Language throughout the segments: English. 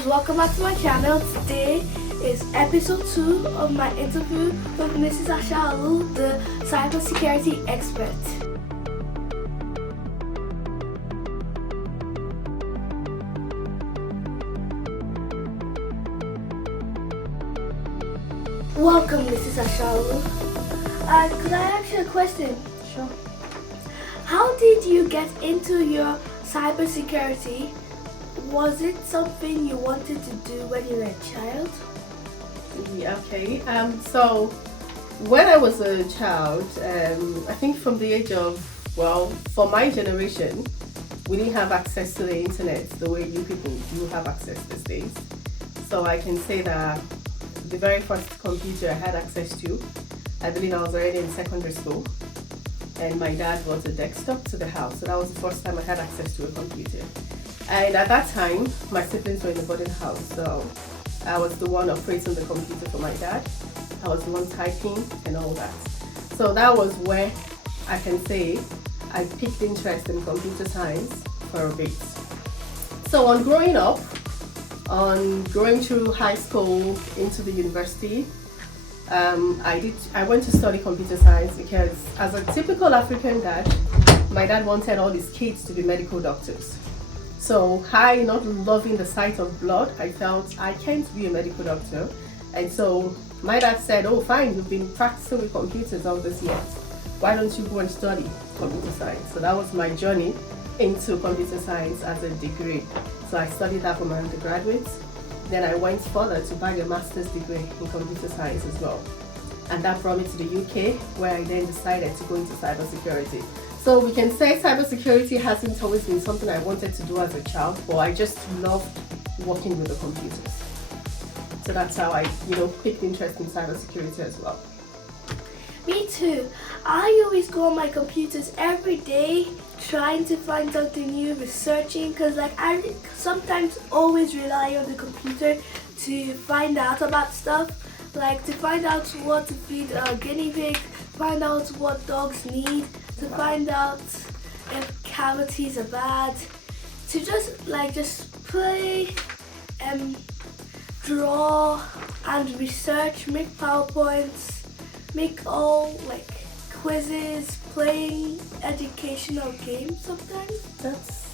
guys, welcome back to my channel. Today is episode 2 of my interview with Mrs. Asha Alu, the cybersecurity expert. Welcome, Mrs. Asha Alu. Could I ask you a question? Sure. How did you get into your cybersecurity? Was it something you wanted to do when you were a child? Yeah, okay. So when I was a child, I think from the age of, for my generation, we didn't have access to the internet the way you people do have access these days. So I can say that the very first computer I had access to, I believe I was already in secondary school, and my dad brought a desktop to the house. So that was the first time I had access to a computer. And at that time, my siblings were in the boarding house, so I was the one operating the computer for my dad. I was the one typing and all that. So that was where I can say I picked interest in computer science for a bit. So on going through high school into the university, I went to study computer science because as a typical African dad, my dad wanted all his kids to be medical doctors. So I, not loving the sight of blood, I felt I can't be a medical doctor. And so my dad said, oh fine, you've been practicing with computers all these years. Why don't you go and study computer science? So that was my journey into computer science as a degree. So I studied that for my undergraduate. Then I went further to buy a master's degree in computer science as well. And that brought me to the UK, where I then decided to go into cybersecurity. So we can say cybersecurity hasn't always been something I wanted to do as a child, but I just loved working with the computers. So that's how I, picked interest in cybersecurity as well. Me too. I always go on my computers every day trying to find something new, researching, because I sometimes always rely on the computer to find out about stuff, like to find out what to feed a guinea pig, find out what dogs need, to find out if cavities are bad, to just play, draw and research, make PowerPoints, make all quizzes, playing educational games sometimes.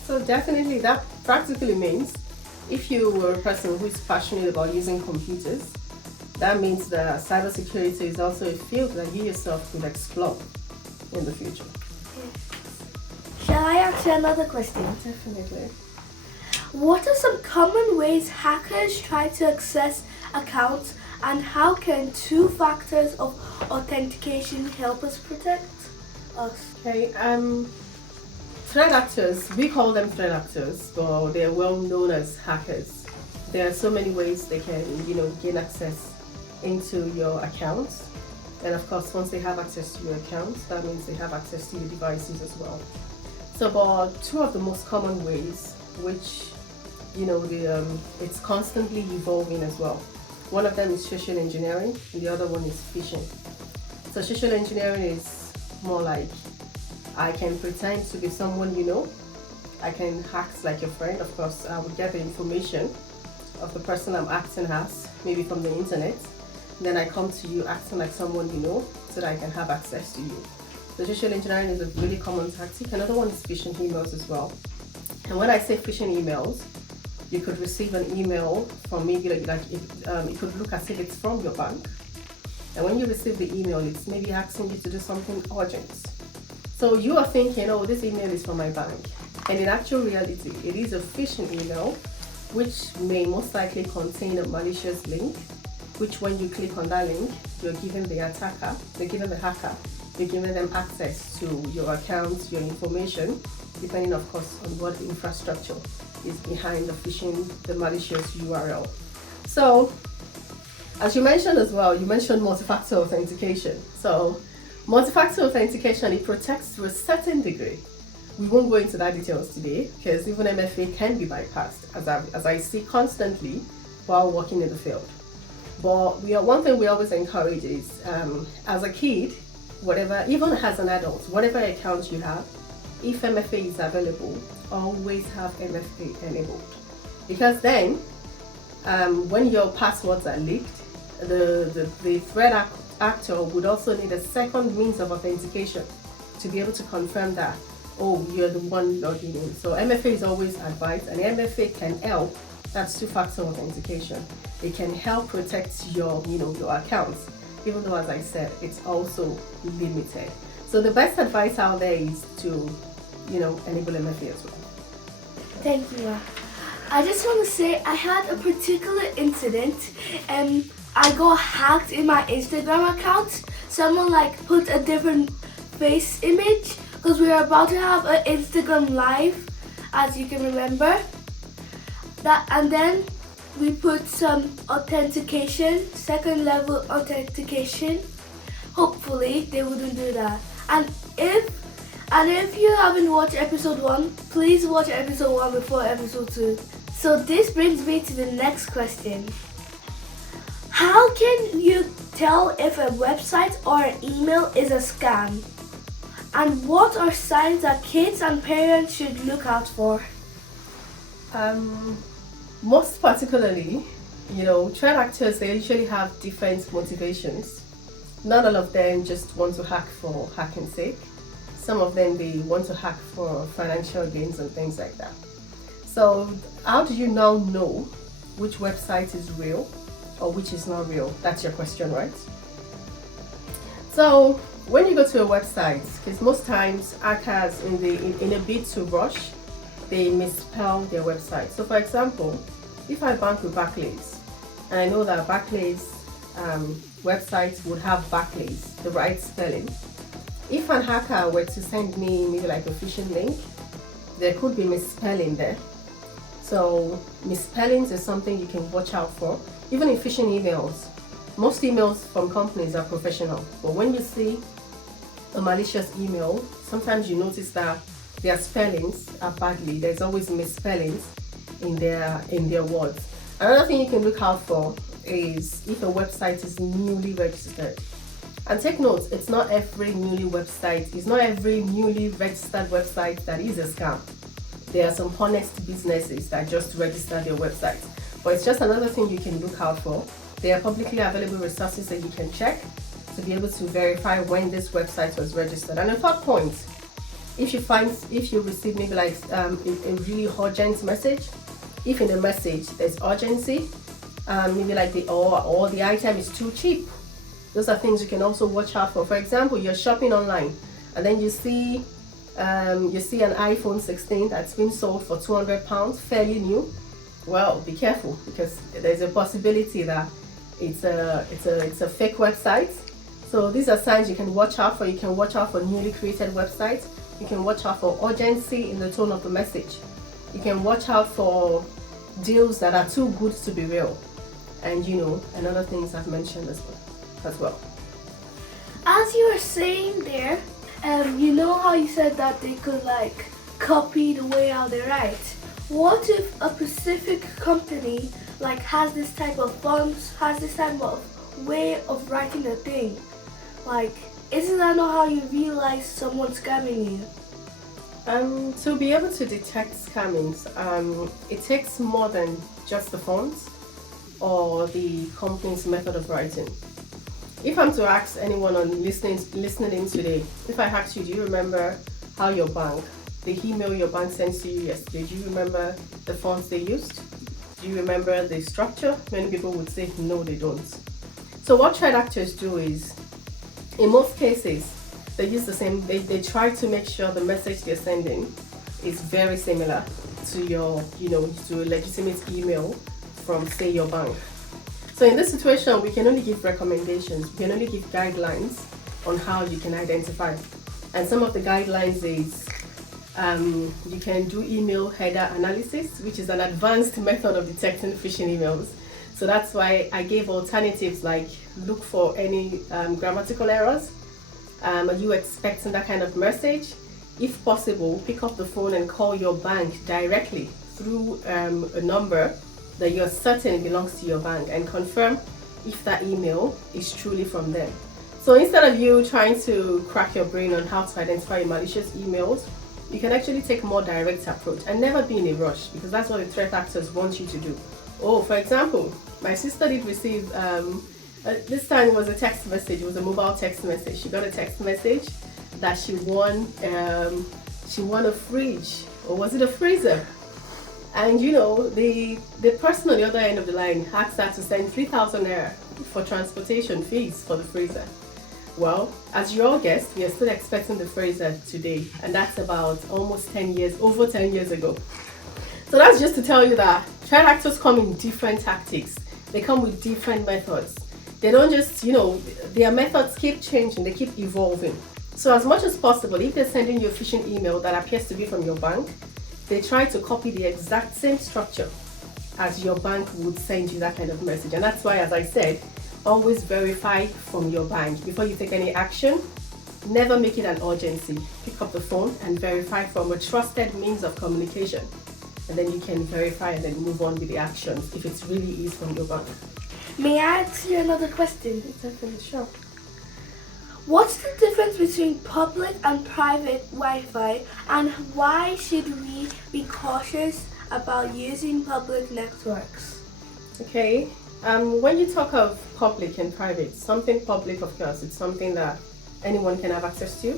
So definitely that practically means if you were a person who is passionate about using computers, that means that cybersecurity is also a field that you yourself could explore in the future. Yes. Shall I ask you another question? Definitely. What are some common ways hackers try to access accounts, and how can 2 factors of authentication help us protect us? Okay, threat actors, we call them threat actors, but they're well known as hackers. There are so many ways they can, gain access into your accounts. And of course, once they have access to your accounts, that means they have access to your devices as well. So, but 2 of the most common ways, which, it's constantly evolving as well. One of them is social engineering, and the other one is phishing. So social engineering is more like, I can pretend to be someone you know. I can act like your friend. Of course, I would get the information of the person I'm acting as, maybe from the internet. Then I come to you acting like someone you know, so that I can have access to you. So social engineering is a really common tactic. Another one is phishing emails as well. And when I say phishing emails, you could receive an email from maybe it could look as if it's from your bank. And when you receive the email, it's maybe asking you to do something urgent. So you are thinking, oh, this email is from my bank. And in actual reality, it is a phishing email, which may most likely contain a malicious link, which when you click on that link, you're giving the hacker, you're giving them access to your account, your information, depending of course on what infrastructure is behind the malicious URL. So, as you mentioned as well, you mentioned multi-factor authentication. So, multi-factor authentication, it protects to a certain degree. We won't go into that details today because even MFA can be bypassed, as I see constantly while working in the field. But one thing we always encourage is, as a kid, even as an adult, whatever account you have, if MFA is available, always have MFA enabled. Because then when your passwords are leaked, the threat actor would also need a second means of authentication to be able to confirm that, oh, you're the one logging in. So MFA is always advised, and MFA can help. That's two-factor authentication. It can help protect your accounts, even though, as I said, it's also limited. So the best advice out there is to, enable MFA as well. Thank you. I just want to say I had a particular incident and I got hacked in my Instagram account. Someone put a different face image because we were about to have an Instagram live, as you can remember. And then we put some authentication, second level authentication. Hopefully they wouldn't do that. And if you haven't watched episode 1, please watch episode 1 before episode 2. So this brings me to the next question. How can you tell if a website or an email is a scam? And what are signs that kids and parents should look out for? Most particularly, threat actors, they usually have different motivations. Not all of them just want to hack for hacking's sake. Some of them, they want to hack for financial gains and things like that. So how do you now know which website is real or which is not real? That's your question, right? So when you go to a website, because most times hackers, in a bid to rush, they misspell their website. So for example, if I bank with Barclays, and I know that Barclays website would have Barclays, the right spelling. If an hacker were to send me maybe a phishing link, there could be misspelling there. So misspellings is something you can watch out for. Even in phishing emails, most emails from companies are professional, but when you see a malicious email, sometimes you notice that their spellings are badly. There's always misspellings in their words. Another thing you can look out for is if a website is newly registered. And take note, it's not every newly registered website that is a scam. There are some honest businesses that just register their website. But it's just another thing you can look out for. There are publicly available resources that you can check to be able to verify when this website was registered. And the third point, if you receive maybe a really urgent message, if in the message there's urgency, maybe the item is too cheap. Those are things you can also watch out for. For example, you're shopping online and then you see an iPhone 16 that's been sold for £200, fairly new. Well, be careful, because there's a possibility that it's a fake website. So these are signs you can watch out for. You can watch out for newly created websites. You can watch out for urgency in the tone of the message. You can watch out for deals that are too good to be real, and other things I've mentioned as well. As you were saying there, how you said that they could copy the way how they write. What if a specific company has this type of fonts, has this type of way of writing a thing? Isn't that not how you realize someone's scamming you? To be able to detect scammings, it takes more than just the fonts or the company's method of writing. If I'm to ask anyone on listening in today, if I asked you, do you remember how your bank, the email your bank sent to you yesterday, do you remember the fonts they used? Do you remember the structure? Many people would say no, they don't. So what threat actors do is, in most cases, they use the same, they try to make sure the message they're sending is very similar to your, to a legitimate email from, say, your bank. So in this situation, we can only give recommendations, we can only give guidelines on how you can identify. And some of the guidelines is, you can do email header analysis, which is an advanced method of detecting phishing emails. So that's why I gave alternatives like look for any grammatical errors. Are you expecting that kind of message? If possible, pick up the phone and call your bank directly through a number that you're certain belongs to your bank and confirm if that email is truly from them. So instead of you trying to crack your brain on how to identify malicious emails, you can actually take a more direct approach and never be in a rush, because that's what the threat actors want you to do. Oh, for example, my sister did receive, this time it was a text message, it was a mobile text message. She got a text message that she won a fridge, or was it a freezer? And the person on the other end of the line asked her to send 3,000 naira for transportation fees for the freezer. Well, as you all guessed, we are still expecting the freezer today, and that's about almost 10 years, over 10 years ago. So that's just to tell you that threat actors come in different tactics. They come with different methods. They don't just, their methods keep changing, they keep evolving. So as much as possible, if they're sending you a phishing email that appears to be from your bank, they try to copy the exact same structure as your bank would send you that kind of message. And that's why, as I said, always verify from your bank before you take any action. Never make it an urgency. Pick up the phone and verify from a trusted means of communication. And then you can verify and then move on with the actions if it really is from your bank. May I ask you another question? Definitely, sure. What's the difference between public and private Wi-Fi, and why should we be cautious about using public networks? Okay, when you talk of public and private, something public, of course, it's something that anyone can have access to,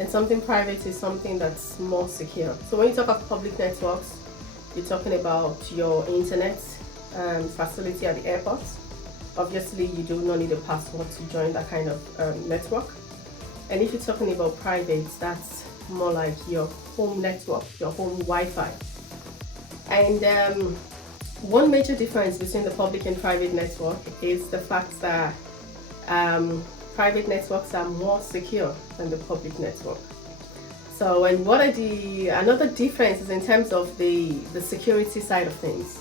and something private is something that's more secure. So when you talk of public networks, you're talking about your internet facility at the airport. Obviously, you do not need a password to join that kind of network. And if you're talking about private, that's more like your home network, your home Wi-Fi. And one major difference between the public and private network is the fact that private networks are more secure than the public network. So, and another difference is in terms of the security side of things.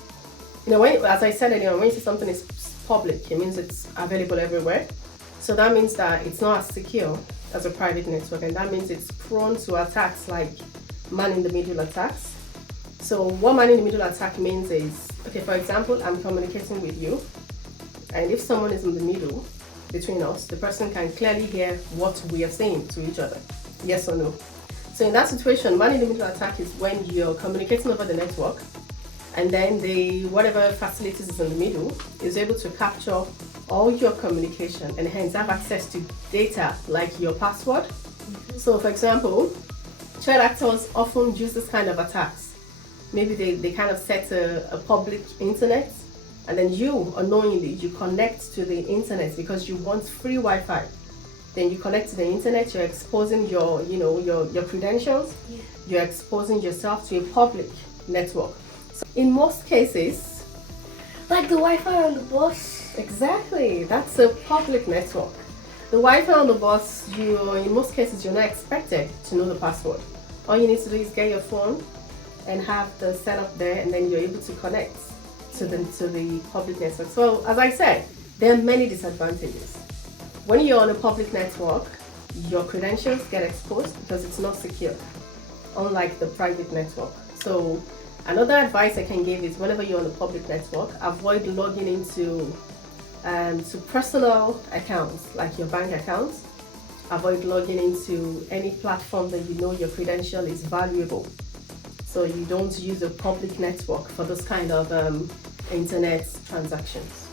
As I said earlier, when you say something is public, it means it's available everywhere. So that means that it's not as secure as a private network, and that means it's prone to attacks like man-in-the-middle attacks. So what man-in-the-middle attack means is, okay, for example, I'm communicating with you, and if someone is in the middle between us, the person can clearly hear what we are saying to each other, yes or no. So in that situation, man-in-the-middle attack is when you're communicating over the network, and then whatever facilities is in the middle is able to capture all your communication and hence have access to data like your password. So for example, threat actors often use this kind of attacks. Maybe they kind of set a public internet, and then you unknowingly you connect to the internet because you want free Wi-Fi. Then you connect to the internet, you're exposing your credentials, you're exposing yourself to a public network. So in most cases, like the Wi-Fi on the bus. Exactly, that's a public network. The Wi-Fi on the bus, in most cases, you're not expected to know the password. All you need to do is get your phone and have the setup there, and then you're able to connect to the public network. So as I said, there are many disadvantages. When you're on a public network, your credentials get exposed because it's not secure, unlike the private network. So another advice I can give is whenever you're on a public network, avoid logging into to personal accounts like your bank accounts. Avoid logging into any platform that you know your credential is valuable. So you don't use a public network for those kind of internet transactions.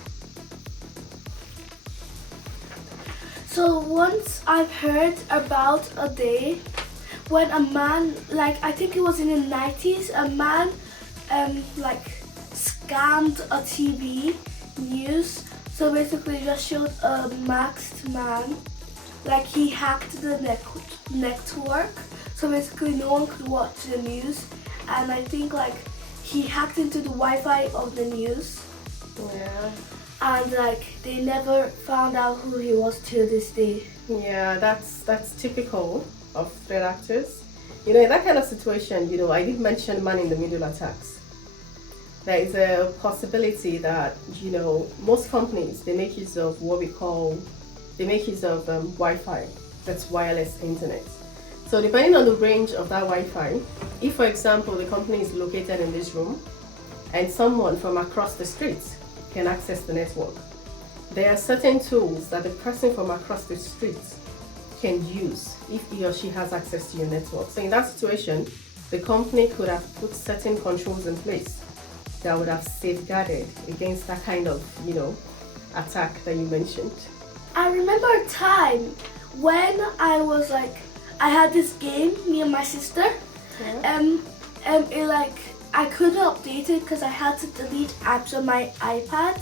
So once I've heard about a day when a man, like I think it was in the 90s, a man scammed a TV news. So basically just showed a masked man, like he hacked the network. So basically no one could watch the news, and I think like he hacked into the Wi-Fi of the news. Yeah. And like they never found out who he was till this day. Yeah, that's typical of threat actors. In that kind of situation, I did mention man-in-the-middle attacks. There is a possibility that, most companies, they make use of Wi-Fi, that's wireless internet. So depending on the range of that Wi-Fi, if for example the company is located in this room and someone from across the street can access the network, there are certain tools that the person from across the street can use if he or she has access to your network. So in that situation, the company could have put certain controls in place that would have safeguarded against that kind of, attack that you mentioned? I remember a time when I had this game, me and my sister. Yeah. I couldn't update it because I had to delete apps on my iPad,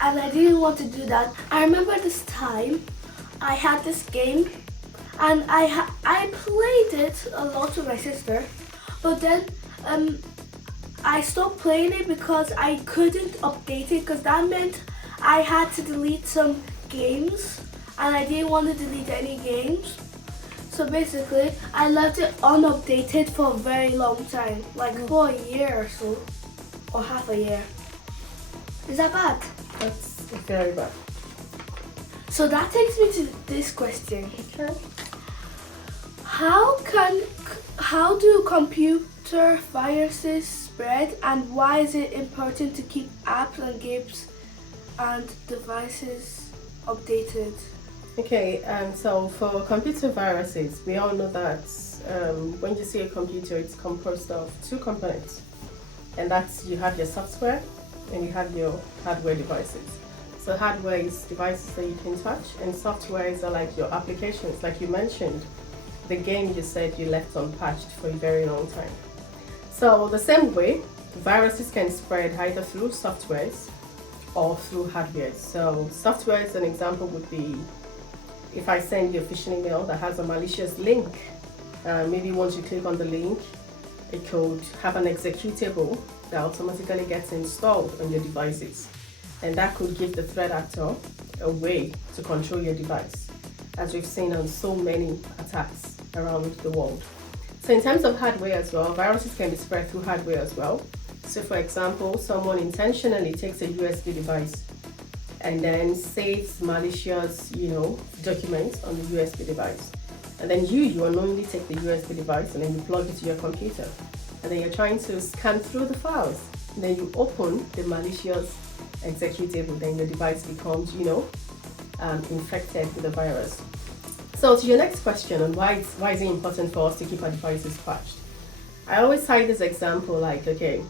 and I didn't want to do that. I remember this time I had this game, and I played it a lot with my sister, but then I stopped playing it because I couldn't update it, because that meant I had to delete some games, and I didn't want to delete any games. So basically, I left it unupdated for a very long time, like for a year or so, or half a year. Is that bad? That's very bad. So that takes me to this question. Okay. How do computer viruses spread, and why is it important to keep apps and games and devices updated? Okay, so for computer viruses, we all know that when you see a computer, it's composed of two components, and that's you have your software and you have your hardware devices. So hardware is devices that you can touch, and softwares are like your applications, like you mentioned, the game you said you left unpatched for a very long time. So the same way, viruses can spread either through softwares or through hardware. So software, as an example, would be if I send you a phishing email that has a malicious link. Maybe once you click on the link, it could have an executable that automatically gets installed on your devices, and that could give the threat actor a way to control your device, as we've seen on so many attacks around the world. So in terms of hardware as well, viruses can be spread through hardware as well. So for example, someone intentionally takes a USB device and then saves malicious, documents on the USB device. And then you unknowingly take the USB device and then you plug it to your computer. And then you're trying to scan through the files. And then you open the malicious executable, then your device becomes, infected with the virus. So to your next question on why is it important for us to keep our devices patched? I always cite this example like, okay,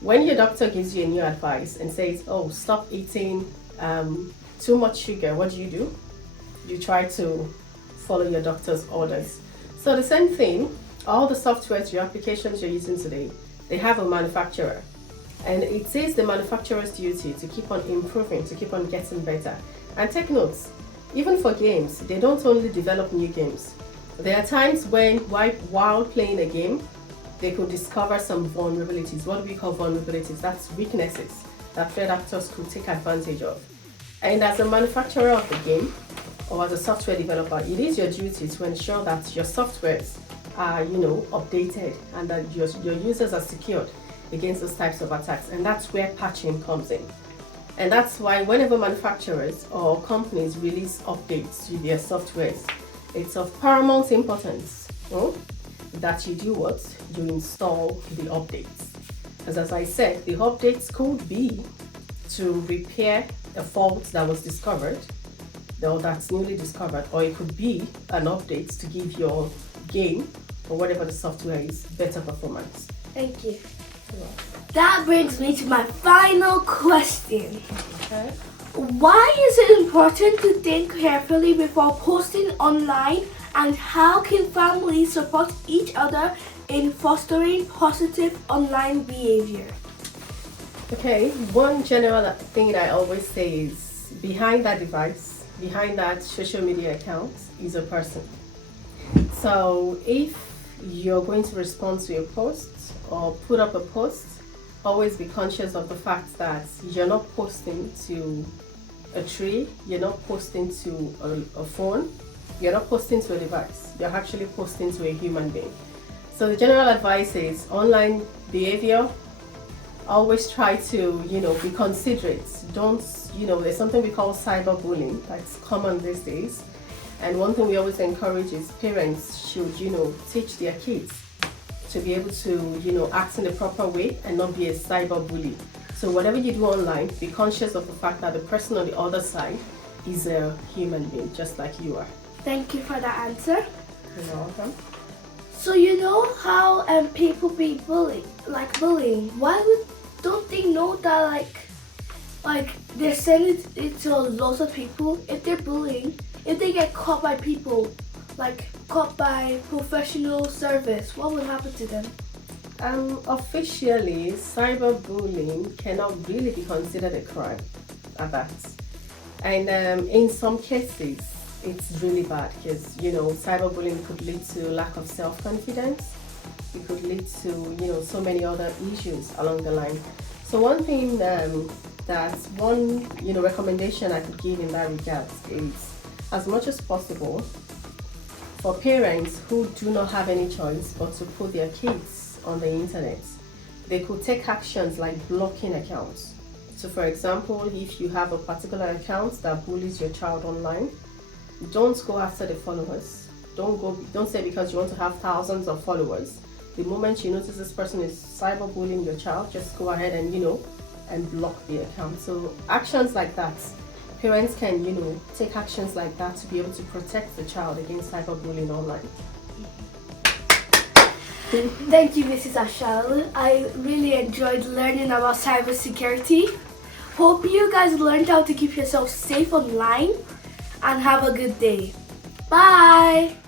when your doctor gives you a new advice and says, oh, stop eating too much sugar, what do? You try to follow your doctor's orders. So the same thing, all the softwares, your applications you're using today, they have a manufacturer. And it is the manufacturer's duty to keep on improving, to keep on getting better. And take notes, even for games, they don't only develop new games. There are times when, while playing a game, they could discover some vulnerabilities. What do we call vulnerabilities? That's weaknesses that threat actors could take advantage of. And as a manufacturer of the game, or as a software developer, it is your duty to ensure that your softwares are, updated, and that your users are secured against those types of attacks. And that's where patching comes in. And that's why whenever manufacturers or companies release updates to their softwares, it's of paramount importance that you do what? You install the updates. Because as I said, the updates could be to repair a fault that was discovered, or that's newly discovered, or it could be an update to give your game or whatever the software is better performance. Thank you. That brings me to my final question. Okay. Why is it important to think carefully before posting online, and how can families support each other in fostering positive online behavior? Okay, one general thing that I always say is behind that device, behind that social media account is a person. So if you're going to respond to a post or put up a post, always be conscious of the fact that you're not posting to a tree, you're not posting to a phone, you're not posting to a device, you're actually posting to a human being. So the general advice is online behavior, always try to, be considerate. Don't, there's something we call cyberbullying that's common these days. And one thing we always encourage is parents should, teach their kids to be able to, act in the proper way and not be a cyberbully. So whatever you do online, be conscious of the fact that the person on the other side is a human being, just like you are. Thank you for that answer. You're welcome. So you know how people be bullying? Why would don't they know that like they're sending it to a lot of people? If they're bullying, if they get caught by people, like caught by professional service, what will happen to them? Officially, cyberbullying cannot really be considered a crime at that. And in some cases, it's really bad because, cyberbullying could lead to lack of self-confidence. It could lead to, so many other issues along the line. So one thing that's one, recommendation I could give in that regard is, as much as possible, for parents who do not have any choice but to put their kids on the internet, they could take actions like blocking accounts. So for example, if you have a particular account that bullies your child online, don't go after the followers. Don't say because you want to have thousands of followers. The moment you notice this person is cyberbullying your child, just go ahead and and block the account. So actions like that, parents can take actions like that to be able to protect the child against cyberbullying online. Thank you, Mrs. Ashal. I really enjoyed learning about cybersecurity. Hope you guys learned how to keep yourself safe online and have a good day. Bye!